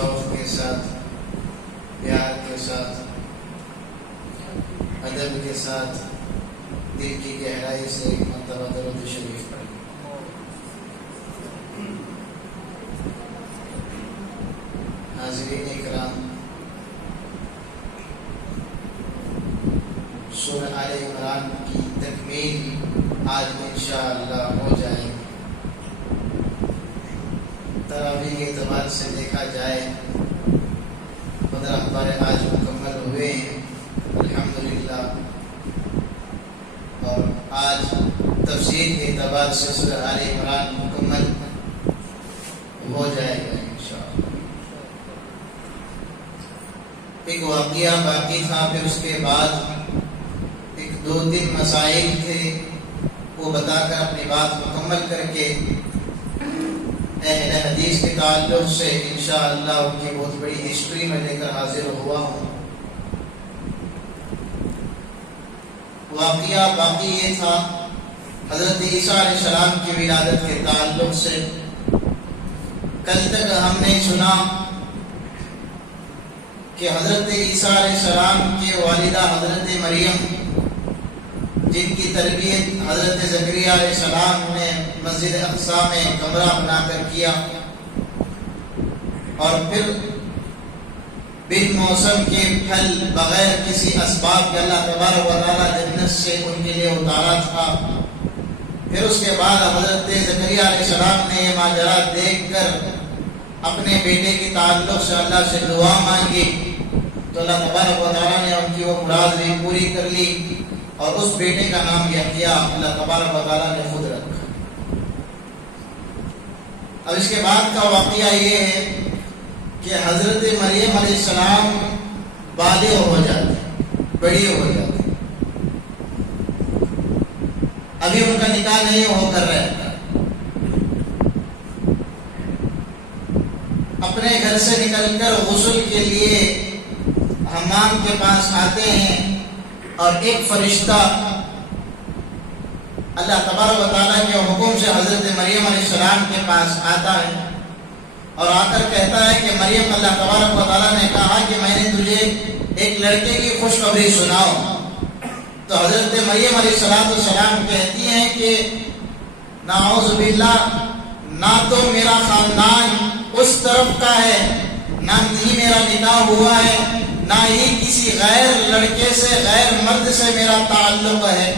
شوق کے ساتھ، پیار کے ساتھ، ادب کے ساتھ دل کی گہرائی سے ایک مرتبہ درود شریف پڑھیں۔ حاضرین اکرام، سورہ آل عمران کی تکمیل آج انشاءاللہ ہو جائے گی۔ تراویح کے اعتبار سے دیکھا جائے 15 پارے آج مکمل ہوئے ہیں الحمدللہ، اور آج تفسیر کے اعتبار سے سورہ آل عمران مکمل ہو جائے گا انشاءاللہ۔ ایک واقعہ باقی تھا، پھر اس کے بعد ایک 2-3 مسائل تھے، وہ بتا کر اپنی بات مکمل کر کے اہل حدیث کے تعلق سے انشاءاللہ ان کی بہت بڑی ہسٹری میں لے کر حاضر ہوا ہوں۔ واقعہ باقی یہ تھا، حضرت عیسیٰ علیہ السلام کی ولادت کے تعلق سے کل تک ہم نے سنا کہ حضرت عیسیٰ علیہ السلام کی والدہ حضرت مریم، جن کی تربیت حضرت زکریا علیہ السلام نے مسجد اقصی میں کمرہ بنا کر کیا، اور پھر بن موسم کے پھل بغیر کسی اسباب کے اللہ تبارک و تعالیٰ جنت سے ان کے لیے اتارا تھا۔ پھر اس کے بعد حضرت زکریا علیہ السلام نے یہ ماجرا دیکھ کر اپنے بیٹے کے تعلق سے اللہ سے دعا مانگی، تو اللہ تبارک و تعالیٰ نے ان کی وہ مراد بھی پوری کر لی، اور اس بیٹے کا نام یحییٰ اللہ تبارک و تعالیٰ نے خود رکھا۔ اب اس کے بعد کا واقعہ یہ ہے کہ حضرت مریم علیہ السلام بالغ ہو جاتے، بڑی ہو جاتی، ابھی ان کا نکاح نہیں ہو کر رہتا، اپنے گھر سے نکل کر غسل کے لیے حمام کے پاس آتے ہیں، اور ایک فرشتہ اللہ تبارک و تعالیٰ کے حکم سے حضرت مریم علیہ السلام کے پاس آتا ہے، اور آ کر کہتا ہے کہ مریم، اللہ تبارک و تعالیٰ نے کہا کہ میں نے تجھے ایک لڑکے کی خوشخبری سناؤ۔ تو حضرت مریم علیہ السلام کہتی ہیں کہ نعوذ باللہ، نہ تو میرا خاندان اس طرف کا ہے، نہ ہی میرا نکاح ہوا ہے، نہ ہی کسی غیر لڑکے سے، غیر مرد سے میرا تعلق ہے۔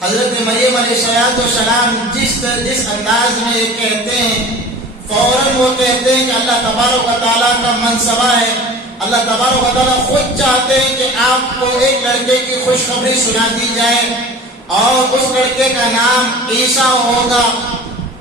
حضرت مریم علیہ السلام جس انداز میں یہ کہتے ہیں، فوراً وہ کہتے ہیں کہ اللہ تبارک و تعالیٰ کا منصبہ ہے، اللہ تبارک و تعالیٰ خود چاہتے ہیں کہ آپ کو ایک لڑکے کی خوشخبری سنا دی جائے، اور اس لڑکے کا نام عیسیٰ ہوگا۔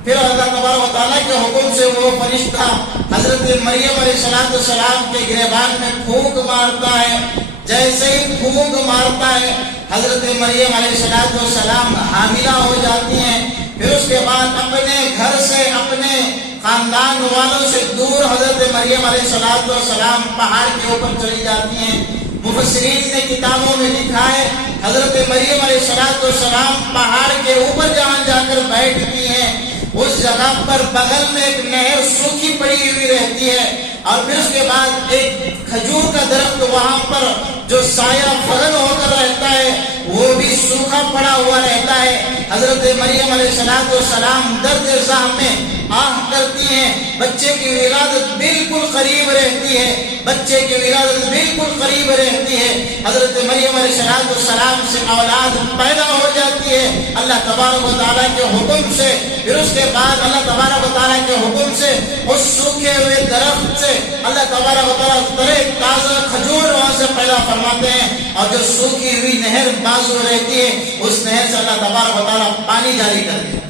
پھر اللہ تبارک و تعالیٰ کے حکم سے وہ فرشتہ حضرت مریم علیہ السلام کے گریبان میں پھونک مارتا ہے۔ جیسے ہی پھونک مارتا ہے، حضرت مریم علیہ السلام حاملہ ہو جاتی ہیں۔ پھر اس کے بعد اپنے گھر سے، اپنے خاندان والوں سے دور حضرت مریم علیہ السلام پہاڑ کے اوپر چلی جاتی ہیں۔ مفسرین نے کتابوں میں لکھا ہے، حضرت مریم علیہ السلام پہاڑ کے اوپر جہاں جا کر بیٹھتی ہیں، اس جگہ پر بغل میں ایک نہر سوکھی پڑی ہوئی رہتی ہے، اور پھر اس کے بعد ایک کھجور کا درخت وہاں پر جو سایہ فگن ہو کر رہتا ہے، وہ بھی سوکھا پڑا ہوا رہتا ہے۔ حضرت مریم علیہ السلام درد زاہ میں آہ کرتی ہیں، بچے کی ولادت بالکل قریب رہتی ہے، بچے کی ولادت بالکل قریب رہتی ہے۔ حضرت مریم علیہ السلام سے اولاد پیدا ہو جاتی ہے اللہ تبارک و تعالیٰ کے حکم سے۔ پھر اس کے بعد اللہ تبارک و تعالیٰ کے حکم سے اس سوکھے ہوئے درخت سے اللہ تبارک و تعالیٰ ترے تازہ کھجور وہاں سے پیدا فرماتے ہیں، اور جو سوکھی ہوئی نہر بازو رہتی ہے، اس نہر سے اللہ تبارک و تعالیٰ پانی جاری کر دیتے ہیں۔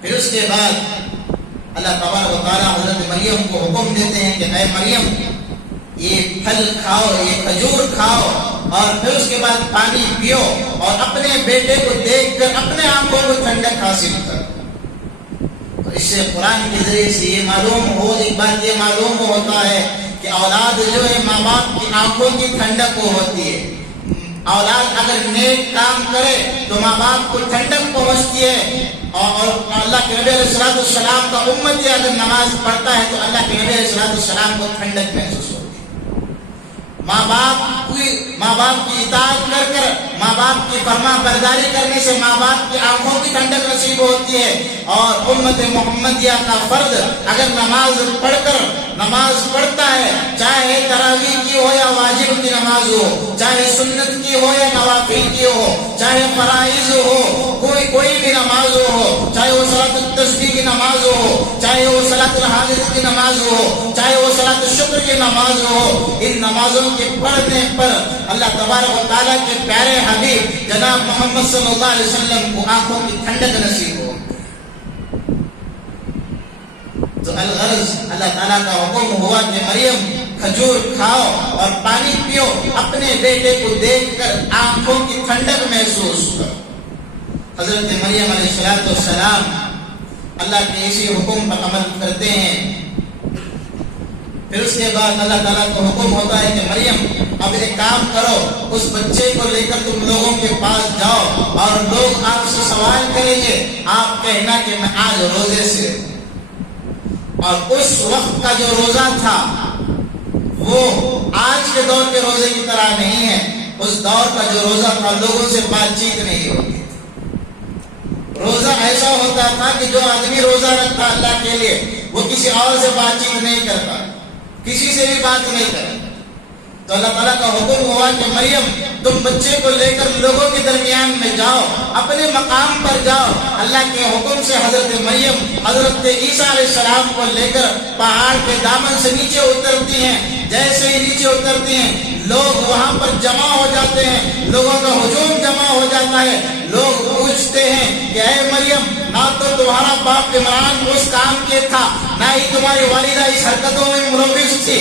پھر اس کے بعد اللہ تبارک و تعالیٰ حضرت مریم کو حکم دیتے ہیں کہ اے مریم، یہ پھل کھاؤ، یہ کھجور کھاؤ، اور پھر اس کے بعد پانی پیو، اور اپنے بیٹے کو دیکھ کر اپنے آنکھوں کو ٹھنڈک حاصل کرو۔ تو اس سے قرآن کے ذریعے سے یہ معلوم ہو، ایک بات یہ معلوم ہوتا ہے کہ اولاد جو ہے ماں باپ کی آنکھوں کی ٹھنڈک کو ہوتی ہے۔ اولاد اگر نیک کام کرے تو ماں باپ کو ٹھنڈک پہنچتی ہے، اور اللہ کے نبی علیہ السلام کا امت اگر نماز پڑھتا ہے تو اللہ کے نبی علیہ السلام کو ٹھنڈک محسوس ہوتی ہے۔ ماں باپ کی اطاعت کر کر، ماں باپ کی فرما برداری کرنے سے ماں باپ کی آنکھوں کی ٹھنڈک نصیب ہوتی ہے۔ اور امت محمدیہ کا فرد اگر نماز پڑھتا ہے، چاہے تراویح کی ہو یا واجب کی نماز ہو، چاہے سنت کی ہو یا نوافل کی ہو، چاہے فرائض ہو، کوئی بھی نماز ہو، چاہے وہ صلاۃ التسبیح کی نماز ہو، چاہے وہ صلاۃ الحاجت کی نماز ہو، چاہے وہ صلاۃ الشکر کی نماز ہو، ان نمازوں کے پڑھنے پر اللہ تبارک و تعالیٰ کے پیارے حبیب جناب محمد صلی اللہ علیہ وسلم کو آنکھوں کی ٹھنڈک نصیب ہو۔ تو الغرض اللہ تعالیٰ کا حکم ہوا کہ مریم کھجور کھاؤ اور پانی پیو، اپنے بیٹے کو دیکھ کر آنکھوں کی ٹھنڈک محسوس کرو۔ حضرت مریم علیہ السلام اللہ کے اسی حکم پر عمل کرتے ہیں۔ پھر اس کے بعد اللہ تعالیٰ کو حکم ہوتا ہے کہ مریم اب ایک کام کرو، اس بچے کو لے کر تم لوگوں کے پاس جاؤ اور لوگ آپ سے سوال کریں گے، آپ کہنا کہ میں آج روزے سے۔ اور اس وقت کا جو روزہ تھا وہ آج کے دور کے روزے کی طرح نہیں ہے۔ اس دور کا جو روزہ تھا لوگوں سے بات چیت نہیں ہوتی۔ روزہ ایسا ہوتا تھا کہ جو آدمی روزہ رکھتا اللہ کے لیے وہ کسی اور سے بات چیت نہیں کرتا، کسی سے بھی بات نہیں کرتا۔ تو اللہ تعالیٰ کا حکم ہوا کہ مریم تم بچے کو لے کر لوگوں کے درمیان میں جاؤ، اپنے مقام پر جاؤ۔ اللہ کے حکم سے حضرت مریم حضرت عیسیٰ علیہ السلام کو لے کر پہاڑ کے دامن سے نیچے اترتی ہیں۔ جیسے ہی نیچے اترتی ہیں لوگ وہاں پر جمع ہو جاتے ہیں، لوگوں کا ہجوم جمع ہو جاتا ہے۔ لوگ پوچھتے ہیں کہ اے مریم، نہ تو تمہارا باپ عمران اس کام کے تھا، نہ ہی تمہاری والدہ اس حرکتوں میں ملوث تھی،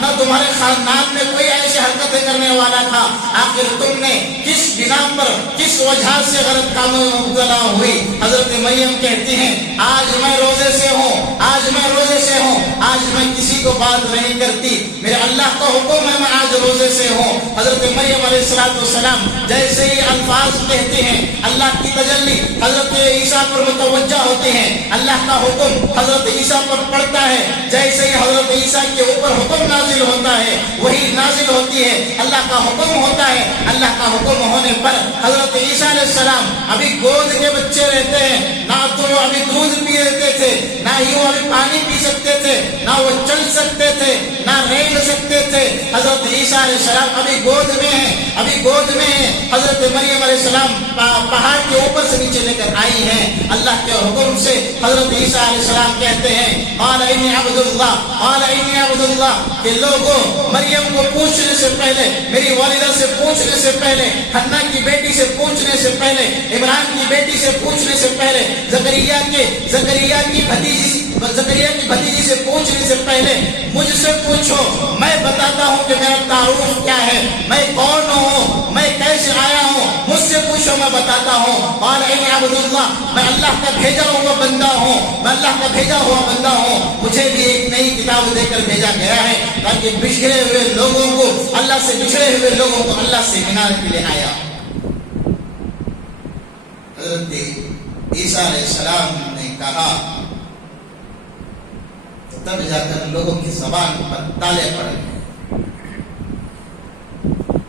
نہ تمہارے خاندان میں کوئی ایسی حرکتیں کرنے والا تھا۔ آخر تم نے کس بنا پر، کس وجہ سے غلط کاموں میں مبتلا ہوئی؟ حضرت مریم کہتی ہیں آج میں روزے سے ہوں، آج میں روزے سے ہوں، آج میں کسی کو بات نہیں کرتی، میرے اللہ کا حکم ہے میں آج روزے سے ہوں۔ حضرت مریم علیہ السلام جیسے ہی الفاظ کہتے ہیں اللہ کی تجلی حضرت عیسیٰ پر متوجہ ہوتے ہیں، اللہ کا حکم حضرت عیسیٰ پر پڑتا ہے۔ جیسے ہی حضرت عیسیٰ کے اوپر حکم نازل ہوتا ہے وہی نازل ہوتی ہے، اللہ کا حکم ہوتا ہے۔ اللہ کا حکم ہونے پر حضرت عیسیٰ علیہ السلام ابھی گود کے بچے رہتے ہیں، نہ تو وہ ابھی دودھ پی لیتے تھے، نہ ہی وہ ابھی پانی پی سکتے تھے، نہ وہ چل سکتے تھے، نہ رینگ سکتے تھے۔ حضرت عیسیٰ علیہ السلام ابھی گود میں ہیں، ابھی گود میں ہیں۔ حضرت مریم علیہ السلام پہاڑ کے اوپر سے نیچے لے کر آئی ہیں۔ اللہ کے حکم سے حضرت عیسیٰ علیہ السلام کہتے ہیں قال انی عبد اللہ، قال انی عبد اللہ، کہ لوگوں مریم کو پوچھنے سے پہلے، میری والدہ سے پوچھنے سے پہلے، حنا کی بیٹی سے پوچھنے سے پہلے، عمران کی بیٹی سے پوچھنے سے پہلے، زکریا کی بھتیجی سے پوچھنے سے پہلے مجھ سے پوچھو، میں بتاتا ہوں کہ میرا تعارف کیا ہے، میں کون ہوں، میں کیسے آیا ہوں، مجھ سے پوچھو میں بتاتا ہوں۔ قال انی عبد اللہ، میں اللہ کا بھیجا ہوا بندہ ہوں، میں اللہ کا بھیجا ہوا بندہ ہوں، مجھے بھی ایک نئی کتاب دے کر بھیجا گیا ہے تاکہ بچھڑے ہوئے لوگوں کو، اللہ سے بچھڑے ہوئے لوگوں کو اللہ سے ملانے کے لیے آیا۔ حضرت عیسیٰ علیہ السلام نے کہا تو تب جا کر لوگوں کی زبان پر تالے پڑ گئے۔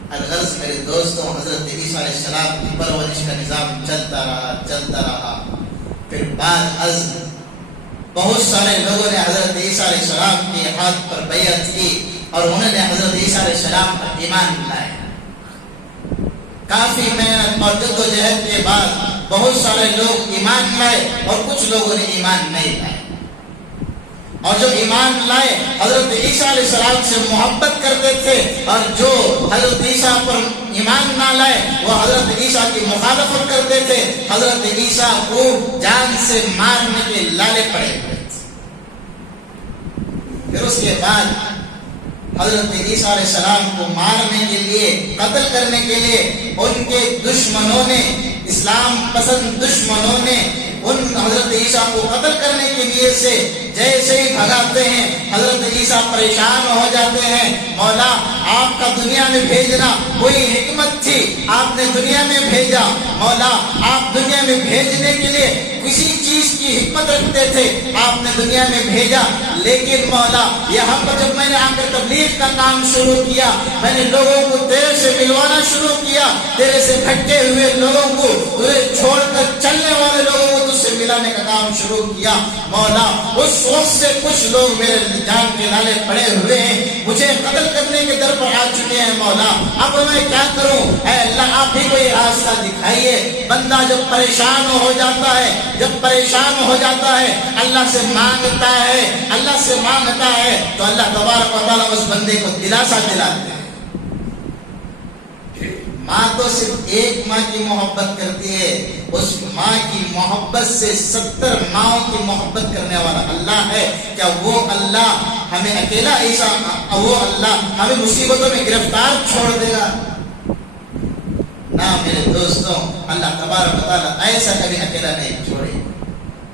الغرض میرے دوستوں، حضرت عیسیٰ علیہ السلام کی پرورش کا نظام چلتا رہا۔ پھر بعد از بہت سارے لوگوں نے حضرت عیسیٰ علیہ السلام کے ہاتھ پر بیعت کی اور انہوں نے حضرت عیسیٰ علیہ السلام پر ایمان لائے۔ کافی محنت اور جدوجہد کے بعد بہت سارے لوگ ایمان لائے اور کچھ لوگوں نے ایمان نہیں لائے۔ اور جو ایمان لائے حضرت عیسیٰ علیہ السلام سے محبت کرتے تھے، اور جو حضرت عیسیٰ پر ایمان نہ لائے وہ حضرت عیسیٰ کی مخالفت کرتے تھے، حضرت عیسیٰ کو جان سے مارنے کے لالے پڑے ہوئے تھے۔ پھر اس کے بعد حضرت عیسیٰ علیہ السلام کو مارنے کے لیے، قتل کرنے کے لیے ان کے دشمنوں نے، اسلام پسند دشمنوں نے ان حضرت عیسیٰ کو قتل کرنے کے لیے سے جیسے ہی بھگاتے ہیں حضرت عیسیٰ پریشان ہو جاتے ہیں. مولا آپ کا دنیا میں بھیجنا کوئی حکمت تھی, آپ نے دنیا میں بھیجا. مولا آپ دنیا میں بھیجنے کے لیے کسی چیز کی حکمت رکھتے تھے, آپ نے دنیا میں بھیجا. لیکن مولا یہاں پر جب میں نے آ کر تبلیغ کا کام شروع کیا, میں نے لوگوں کو تیرے سے ملوانا شروع کیا, تیرے سے بھٹکے ہوئے لوگوں کو, تجھے چھوڑ کر چلنے والے لوگوں کو تجھ سے ملانے کا کام شروع کیا. مولا اس وقت سے کچھ لوگ میرے جان کے نالے پڑے ہوئے ہیں, مجھے قتل کرنے کے در پر آ چکے ہیں. مولا اب میں کیا کروں؟ اے اللہ آپ ہی کوئی راستہ دکھائیے. بندہ جب پریشان ہو جاتا ہے, جب پریشان ہو جاتا ہے, اللہ سے مانگتا ہے, اللہ سے مانگتا ہے تو اللہ تبارک و تعالیٰ اس بندے کو دلاسا دلاتے ہیں. ماں تو صرف ایک ماں کی محبت کرتی ہے, اس ماں کی محبت سے 70 ماؤں کی محبت کرنے والا اللہ ہے. کیا وہ اللہ ہمیں اکیلا عیسیٰ, وہ اللہ ہمیں مصیبتوں میں گرفتار چھوڑ دے گا؟ نہ میرے دوستوں, اللہ تبارک و تعالیٰ ایسا کبھی اکیلا نہیں چھوڑے.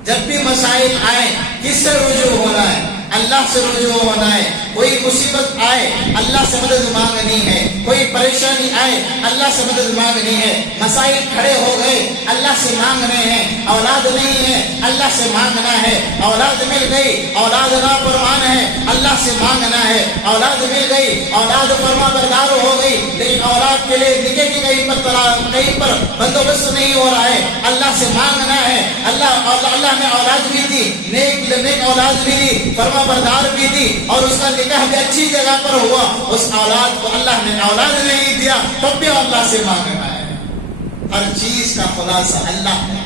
جب بھی مسائل آئے کس سے رجوع ہونا ہے؟ اللہ سے رجوع ہونا ہے. کوئی مصیبت آئے اللہ سے مدد مانگنی ہے, کوئی پریشانی آئے اللہ سے مدد مانگنی ہے. مسائل کھڑے ہو گئے اللہ سے مانگنے ہیں. اولاد نہیں ہے اللہ سے مانگنا ہے. اولاد مل گئی, اولاد نافرمان ہے اللہ سے مانگنا ہے. اولاد مل گئی, اولاد فرما بردار ہو گئی, لیکن اولاد کے لیے نکاح کی کہیں پر بندوبست نہیں ہو رہا ہے, اللہ سے مانگنا ہے. اللہ نے اولاد بھی دی, نیک اولاد بھی دی, فرما بردار بھی دی, اور اس کا نکاح بھی اچھی جگہ پر ہوا. اس اولاد کو اللہ نے اولاد نہیں دیا, تب بھی اللہ سے مانگنا ہے. ہر چیز کا خلاصہ اللہ ہے.